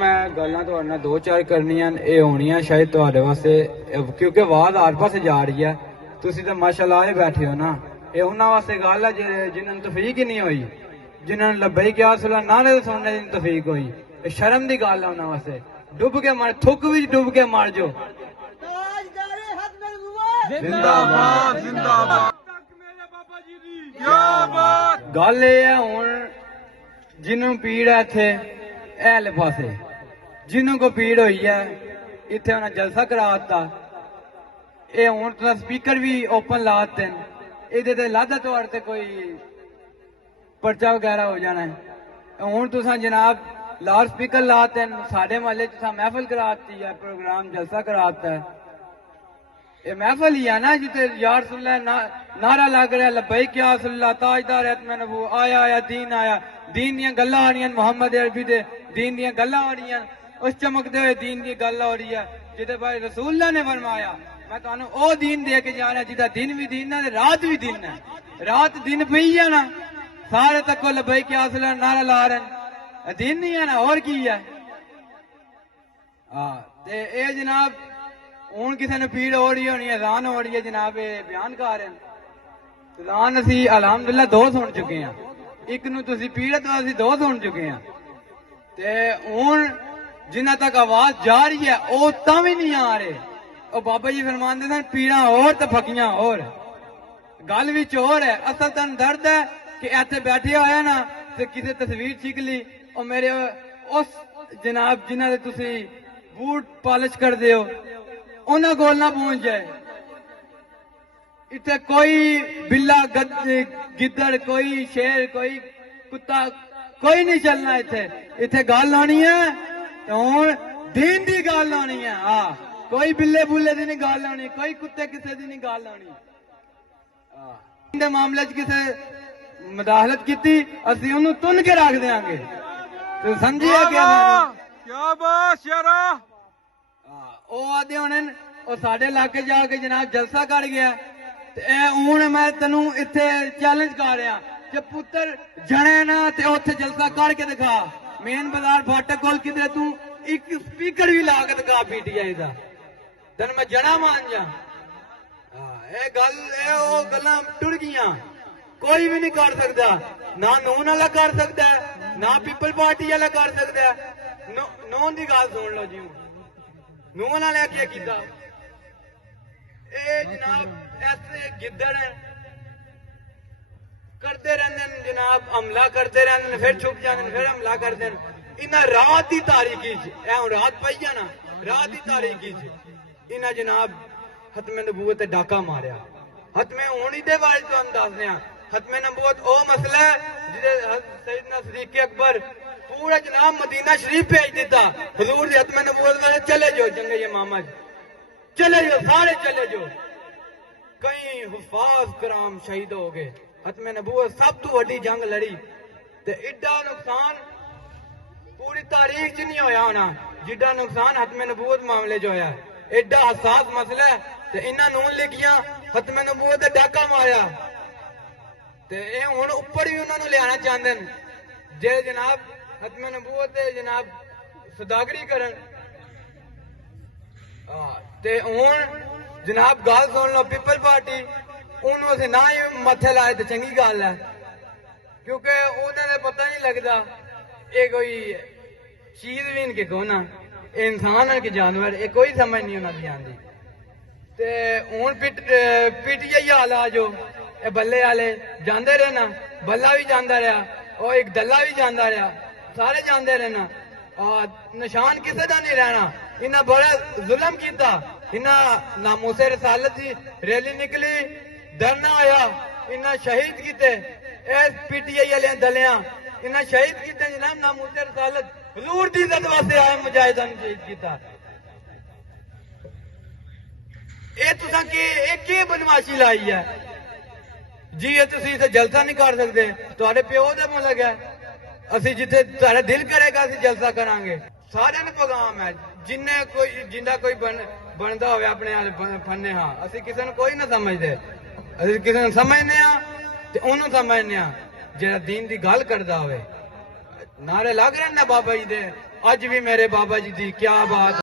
میں گلاں تہاڈے نال دو چار کرنیاں اے ہونیاں شاید تہاڈے واسطے کیونکہ آواز ہر پاسے جا رہی ہے تسی تے ماشاءاللہ آئے بیٹھے ہو نا اے انہاں واسطے گل ہے جنہاں نوں توفیق ہی نہیں ہوئی جنہاں نوں لبیک یا رسول اللہ نعرے سننے دی توفیق ہوئی اے شرم دی گل ہے انہاں واسطے ڈب کے مر تھک وچ ڈب کے مر جو زندہ باد زندہ باد گل یہ ہے ہوں جنہوں پیڑ ہے اتنے اہل پاسے جنہوں کو پیڑ ہوئی ہے اتنے انہیں جلسہ کرا دیتا یہ ہوں تو سپیکر بھی اوپن لا دیتے ہیں یہ لادا طور سے کوئی پرچہ وغیرہ ہو جانا ہے ہوں تو جناب لاؤڈ سپیکر لا دیتے ہیں سارے محلے محفل کرا دیتی ہے پروگرام جلسہ کرا دیتا ہے یہ محفل ہی ہے نا جیتے یا رسول اللہ نعرہ لگ رہا ہے لبیک یا رسول اللہ تاجدار اتم نبو آیا دین دیاں گلاں آ رہی ہیں محمد عربی دے دین دیاں گلاں آ رہی ہیں اس چمکتے ہوئے دین دی گل ہو رہی ہے جہاں بھائی رسول اللہ نے فرمایا میں تمہیں او دین دے کے جا رہا جہاں دن بھی دین ہے رات بھی دن ہے رات دن پی ہے نا سارے تک لبیک یا رسول اللہ نعرہ لا رہے ہیں دین نہیں ہے نا اور کی ہے اے جناب ہوں کسی نے پیڑ ہو رہی ہونی اذان ہو رہی ہے جناب بیان کر رہے ہیں اذان اسی الحمدللہ دو سن چکے ہیں ایک نو تسی پیڑ تو اسی دو سن چکے ہیں تے ہوں جنہ تک آواز جا رہی ہے وہ تاں بھی نہیں آ رہے وہ بابا جی فرماندے سن پیڑاں اور تے پھکیاں اور گل وچ اور ہے اصل تن درد ہے کہ ایتھے بیٹھے ہوئے نا تے کسی تصویر چک لی اور میرے اس جناب جنہ دے تسی بوٹ پالش کر دیو انہاں کول نہ پہنچ جائے اتنے کوئی بلا گدڑ کوئی شیر کوئی کتا کوئی نہیں چلنا اتنے گل ہونی ہے ہوں دین دی گل ہونی ہے ہاں کوئی بلے بلے دی نہیں گل ہونی کوئی کتے کسے دی نہیں گل ہونی معاملے چ کسے مداخلت کی اسی انہوں تن کے رکھ دیاں گے تو سمجھیے کیا بات شیرا وہ آدھے ہونے وہ سارے علاقے جا کے جناب جلسہ کر گیا ہوں میں تینوں اتنے چیلنج کر رہا کہ پتر جنے نا اتنے جلسہ کر کے دکھا مین بازار فاٹک کول کدھر تو ایک سپیکر بھی لا کے دکھا پی ٹی آئی دا تین میں جنا مان جا گلاں ٹر گیاں کوئی بھی نہیں کر سکتا نہ نون والا کر سکتا ہے نہ پیپل پارٹی والا کر سکتا ہے نون دی گل سن لو جی نون والے کیا کیتا اے جناب ایسے گدڑ ہیں کرتے رہتے ہیں جناب حملہ کرتے رہتے ہیں پھر چھپ جاتے ہیں پھر حملہ کرتے ہیں انہیں رات کی تاریخی رات پائی ہے نا رات کی تاریخی انہیں جناب ختم نبوت ڈاکہ ماریا ختم ہونی دے بارے تو ہم دستے ہیں ختم نبوت او مسئلہ ہے جسے سیدنا صدیق اکبر پورا جناب مدینہ شریف بھیج دیتا حضور دی ختم نبوت میں چلے جو جنگ یمامہ چلے جو سارے چلے جو کئی حفاظ کرام شہید ہو گئے ختم نبوت سب تو وڈی جنگ لڑی تے ایڈا نقصان پوری تاریخ چ نہیں ہویا ہونا جڈا نقصان ختم نبوت معاملے جو ہویا ایڈا حساس مسئلہ ہے تے انہاں نون لکھیاں ختم نبوت ڈاکہ ماریا تے اے ہن اوپر ہی انہاں نوں لیانا چاہندے نے جے جناب ختم نبوت تے جناب صداگری کرن تے ہن جناب گل سن لو پیپل پارٹی انہوں سے نہ ہی متھے لائے تو چنگی گل ہے کیونکہ انہیں پتہ نہیں لگتا یہ کوئی چیز بھی ان کے کونا انسان ہے کہ جانور یہ کوئی سمجھ نہیں انہوں نے آتی تے ہوں پی ٹی آئی حال آ جو یہ بلے والے جاندے رہے نا بلا بھی جانا رہا اور ایک دلہ بھی جانا رہا سارے جاندے رہنا اور نشان کسی کا نہیں رہنا انہیں بڑا ظلم کیتا انہیں ناموس رسالت کی ریلی نکلی دھرنا آیا انہیں شہید کیتے ایس پی ٹی آئی والے دلیاں انہیں شہید کیتے جناب ناموس رسالت حضور دی عزت واسطے آئے مجاہداں نے شہید کیتا اے تساں کی بدماشی لائی ہے جی یہ تسی تے جلسہ نہیں کر سکتے تہاڈے پیو دا ملک ہے اسی جتھے تہاڈا دل کرے گا اسی جلسہ کران گے سارے نے پیغام ہے جنہ کوئی بندا ہوئے اپنے فنے ہاں اسی کسی نے کوئی نہ سمجھتے اسی کسی نے سمجھنے ہاں تے انہوں سمجھنے ہاں جہاں دین دی گل کردا ہوئے نعرے لگ رہے نا بابا جی دے اج بھی میرے بابا جی دی کیا بات